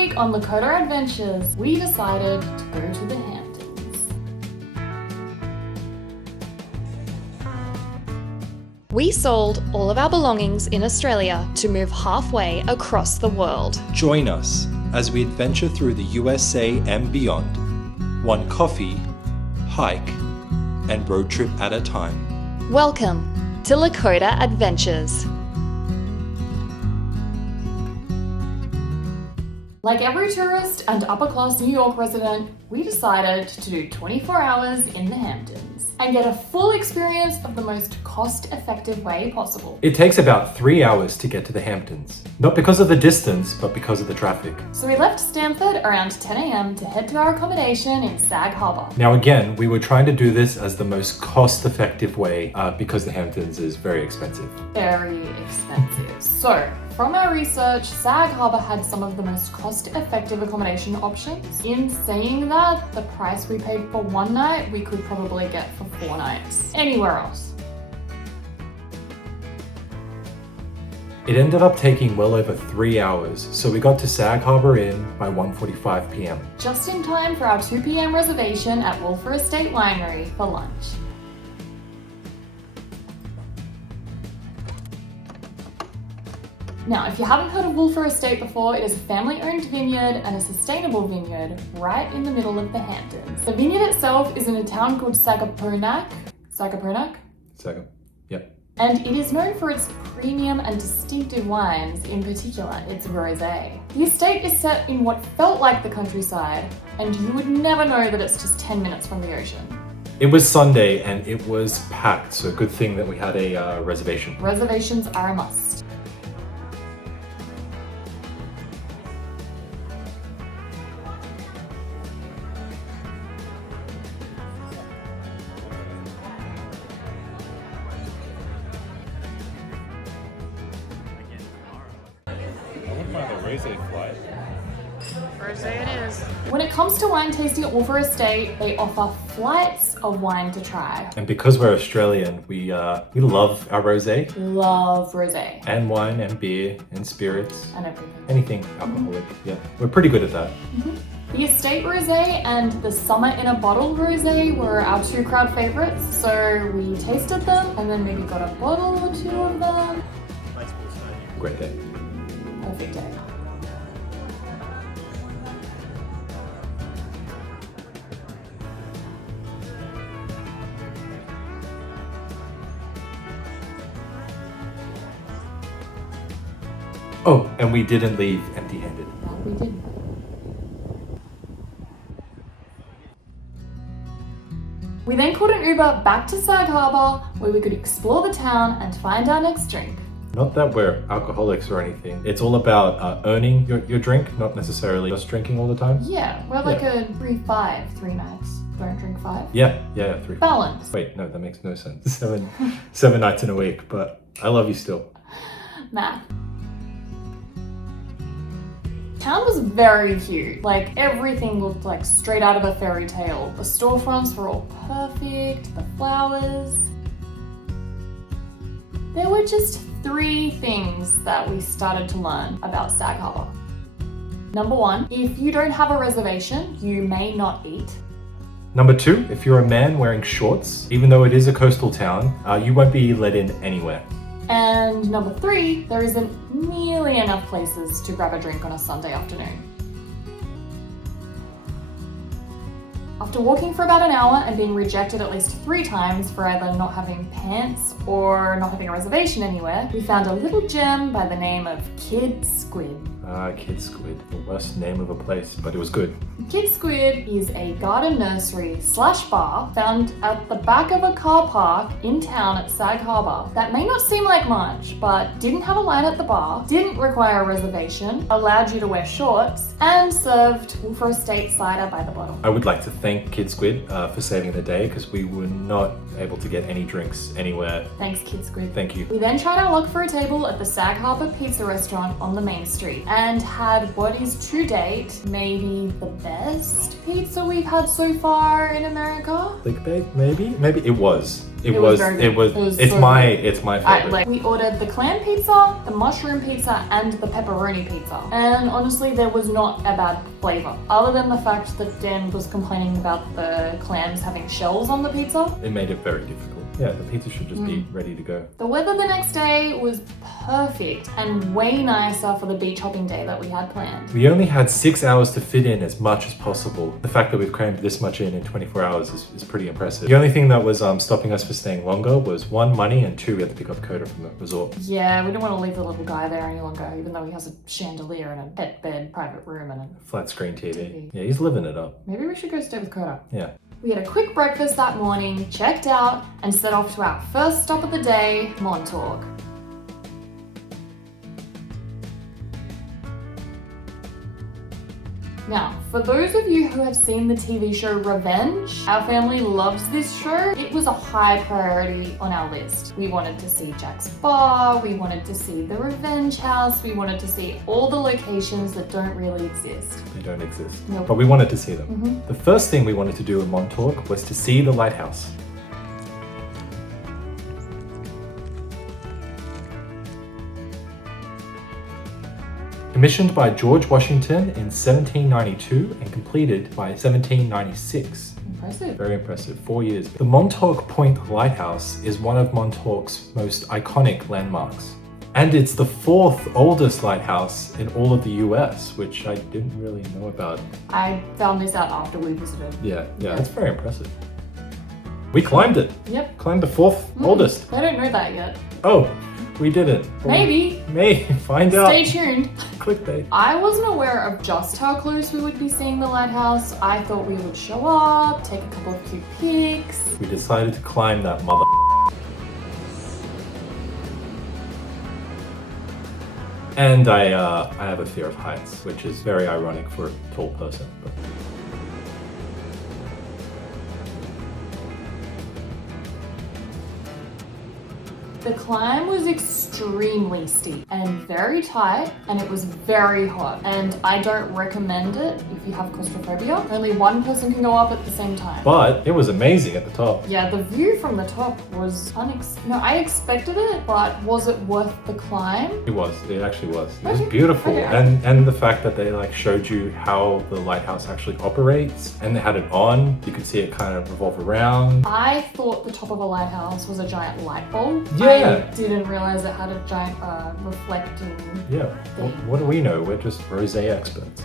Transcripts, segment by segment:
week on LaKoDa Adventures, we decided to go to the Hamptons. We sold all of our belongings in Australia to move halfway across the world. Join us as we adventure through the USA and beyond, one coffee, hike, and road trip at a time. Welcome to LaKoDa Adventures. Like every tourist and upper-class New York resident, we decided to do 24 hours in the Hamptons and get a full experience of the most cost-effective way possible. It takes about 3 hours to get to the Hamptons. Not because of the distance, but because of the traffic. So we left Stamford around 10 a.m. to head to our accommodation in Sag Harbor. Now again, we were trying to do this as the most cost-effective way because the Hamptons is very expensive. Very expensive. So, from our research, Sag Harbor had some of the most cost-effective accommodation options. In saying that, the price we paid for one night, we could probably get for 4 nights anywhere else. It ended up taking well over 3 hours, so we got to Sag Harbor Inn by 1:45 p.m. Just in time for our 2 p.m. reservation at Wölffer Estate Winery for lunch. Now, if you haven't heard of Wölffer Estate before, it is a family-owned vineyard and a sustainable vineyard right in the middle of the Hamptons. The vineyard itself is in a town called Sag Harbor. Yep. And it is known for its premium and distinctive wines, in particular its rosé. The estate is set in what felt like the countryside, and you would never know that it's just 10 minutes from the ocean. It was Sunday and it was packed, so good thing that we had a reservation. Reservations are a must. Rosé it is. When it comes to wine tasting at Wölffer Estate, they offer flights of wine to try. And because we're Australian, we love our rosé Love rosé. and wine and beer and spirits, And everything. anything alcoholic. Yeah, we're pretty good at that. The estate rosé and the summer in a bottle rosé were our 2 crowd favorites, so we tasted them and then maybe got a bottle or 2 of them. Great day. Perfect day. Oh, and we didn't leave empty-handed. That we did. We then called an Uber back to Sag Harbor where we could explore the town and find our next drink. Not that we're alcoholics or anything. It's all about earning your drink, not necessarily just drinking all the time. Yeah, we're like a 3-5, 3 nights. Don't drink 5. Yeah, 3. Balance. Wait, no, that makes no sense. Seven nights in a week, but I love you still. Math. Town was very cute. Like, everything looked like straight out of a fairy tale. The storefronts were all perfect, the flowers. There were just 3 things that we started to learn about Sag Harbor. Number 1, if you don't have a reservation, you may not eat. Number 2, if you're a man wearing shorts, even though it is a coastal town, you won't be let in anywhere. And number 3, there isn't nearly enough places to grab a drink on a Sunday afternoon. After walking for about an hour and being rejected at least 3 times for either not having pants or not having a reservation anywhere, we found a little gem by the name of Kid Squid. Kid Squid, the worst name of a place, but it was good. Kid Squid is a garden nursery / bar found at the back of a car park in town at Sag Harbor that may not seem like much, but didn't have a line at the bar, didn't require a reservation, allowed you to wear shorts, and served Wölffer Estate cider by the bottle. I would like to thank Kid Squid for saving the day because we were not able to get any drinks anywhere. Thanks, Kid Squid. Thank you. We then tried our luck for a table at the Sag Harbor Pizza restaurant on the main street. and had what is to date maybe the best pizza we've had so far in America. Clickbait, maybe? Maybe it was. It was very good. It was it's so my good. it's my favorite. We ordered the clam pizza, the mushroom pizza, and the pepperoni pizza. And honestly, there was not a bad flavor. Other than the fact that Dan was complaining about the clams having shells on the pizza. It made it very difficult. Yeah, the pizza should just be ready to go. The weather the next day was perfect and way nicer for the beach hopping day that we had planned. We only had 6 hours to fit in as much as possible. The fact that we've crammed this much in 24 hours is pretty impressive. The only thing that was stopping us for staying longer was 1, money, and 2, we had to pick up LaKoDa from the resort. Yeah, we didn't want to leave the little guy there any longer, even though he has a chandelier and a pet bed, private room, and a Flat screen TV. Yeah, he's living it up. Maybe we should go stay with LaKoDa. Yeah. We had a quick breakfast that morning, checked out, and set off to our first stop of the day, Montauk. Now, for those of you who have seen the TV show Revenge, our family loves this show. It was a high priority on our list. We wanted to see Jack's bar, we wanted to see the Revenge house, we wanted to see all the locations that don't really exist. They don't exist. Nope. But we wanted to see them. The first thing we wanted to do in Montauk was to see the lighthouse. Commissioned by George Washington in 1792 and completed by 1796. Impressive. Very impressive, 4 years. The Montauk Point Lighthouse is one of Montauk's most iconic landmarks. And it's the 4th oldest lighthouse in all of the US, which I didn't really know about. I found this out after we visited. Yeah, that's very impressive. We climbed it. Yep. Climbed the 4th oldest. I don't know that yet. Oh, we did it. Maybe. May find out. Stay tuned. Clickbait. I wasn't aware of just how close we would be seeing the lighthouse. I thought we would show up, take a couple of cute pics. We decided to climb that mother. And I have a fear of heights, which is very ironic for a tall person. But... The climb was extremely steep and very tight, and it was very hot. And I don't recommend it if you have claustrophobia. Only one person can go up at the same time. But it was amazing at the top. Yeah, the view from the top was I expected it, but was it worth the climb? It actually was. It was Okay. beautiful. Okay. And the fact that they showed you how the lighthouse actually operates, and they had it on, you could see it kind of revolve around. I thought the top of a lighthouse was a giant light bulb. Yeah. I didn't realize it had a giant reflecting. Yeah, what do we know? We're just rosé experts.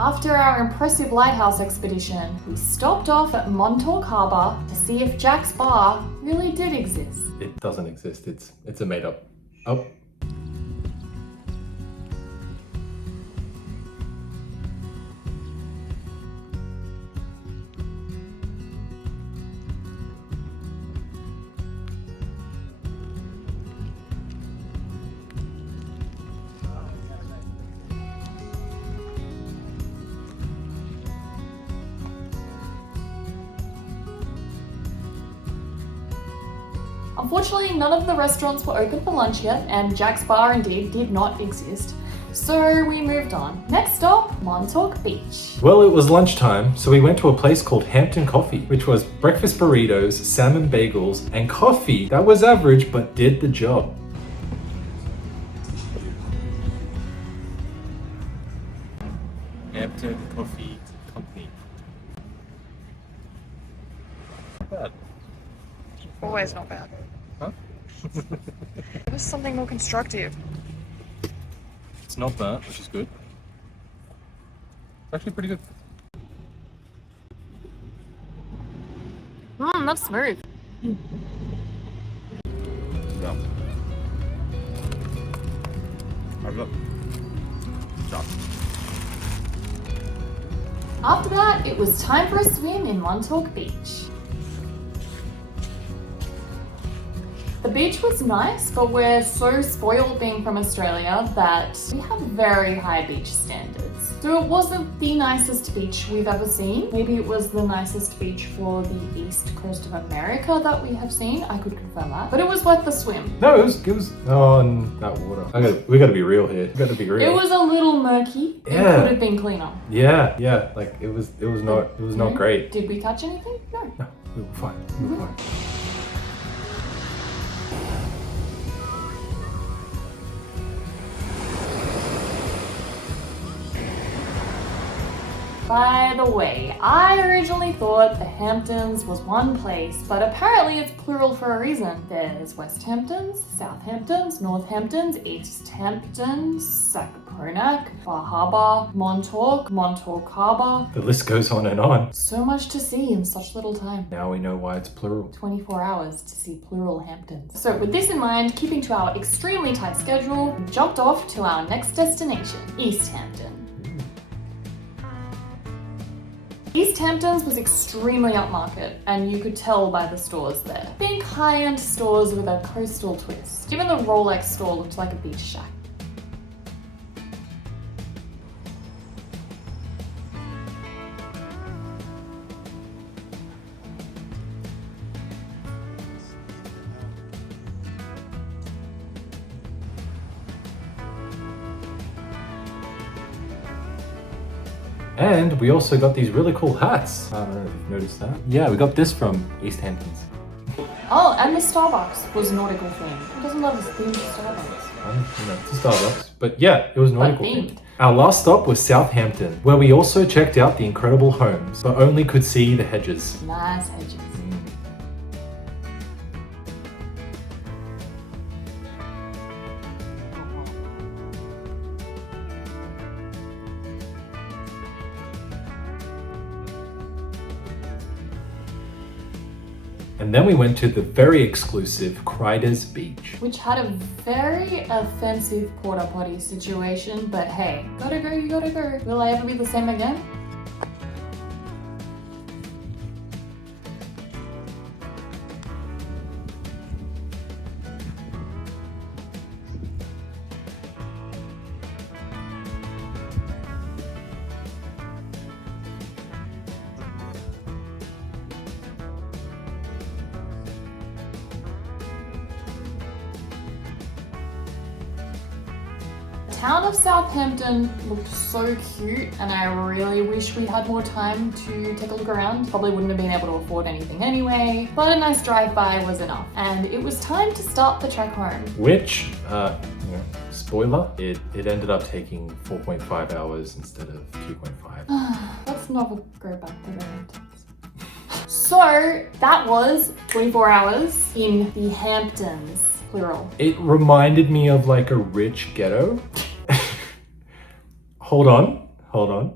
After our impressive lighthouse expedition, we stopped off at Montauk Harbor to see if Jack's bar really did exist. It doesn't exist. It's a made up. Oh. Unfortunately, none of the restaurants were open for lunch yet, and Jack's bar indeed did not exist. So we moved on. Next stop, Montauk Beach. Well, it was lunchtime, so we went to a place called Hampton Coffee, which was breakfast burritos, salmon bagels, and coffee that was average but did the job. Hampton Coffee Company. Not bad. Always not bad. Huh? It was something more constructive. It's not that, which is good. Actually pretty good. That's smooth. Ja. Also, ciao. After that, it was time for a swim in Montauk Beach. The beach was nice, but we're so spoiled being from Australia that we have very high beach standards. So it wasn't the nicest beach we've ever seen. Maybe it was the nicest beach for the east coast of America that we have seen. I could confirm that. But it was worth the swim. No, it was on that water. We gotta be real here. We gotta be real. It was a little murky. It Yeah. could have been cleaner. Yeah, like it was not great. Did we catch anything? No. No, we were fine. We were fine. By the way, I originally thought the Hamptons was one place, but apparently it's plural for a reason. There's West Hamptons, South Hamptons, North Hamptons, East Hampton, Sag Harbor, Montauk Harbour. The list goes on and on. So much to see in such little time. Now we know why it's plural. 24 hours to see plural Hamptons. So with this in mind, keeping to our extremely tight schedule, we jumped off to our next destination, East Hampton. East Hamptons was extremely upmarket, and you could tell by the stores there. Think high-end stores with a coastal twist. Even the Rolex store looked like a beach shack. And we also got these really cool hats. I don't know if you've noticed that. Yeah, we got this from East Hamptons. Oh, and the Starbucks was nautical themed. Who doesn't love this themed Starbucks? It's a Starbucks. But yeah, it was nautical themed. themed. Our last stop was Southampton, where we also checked out the incredible homes, but only could see the hedges. Nice hedges. And then we went to the very exclusive Cryder's Beach. Which had a very offensive porta potty situation, but hey, gotta go, you gotta go. Will I ever be the same again? The town of Southampton looked so cute, and I really wish we had more time to take a look around. Probably wouldn't have been able to afford anything anyway, but a nice drive-by was enough. And it was time to start the trek home. Which, spoiler, it ended up taking 4.5 hours instead of 2.5. Let's not go back to the Hamptons. So that was 24 hours in the Hamptons, plural. It reminded me of like a rich ghetto. Hold on.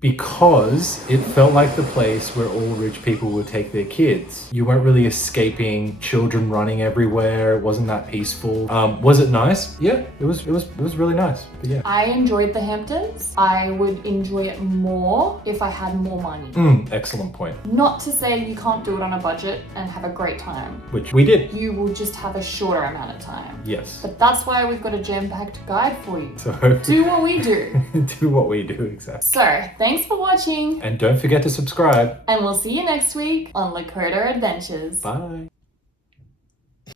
Because it felt like the place where all rich people would take their kids. You weren't really escaping, children running everywhere. It wasn't that peaceful. Was it nice? Yeah, it was really nice. But yeah. I enjoyed the Hamptons. I would enjoy it more if I had more money. Excellent point. Not to say you can't do it on a budget and have a great time. Which we did. You will just have a shorter amount of time. Yes. But that's why we've got a jam-packed guide for you. So Do what we do. do what we do, exactly. So, thanks for watching, And don't forget to subscribe. and we'll see you next week on LaKoDa Adventures. Bye.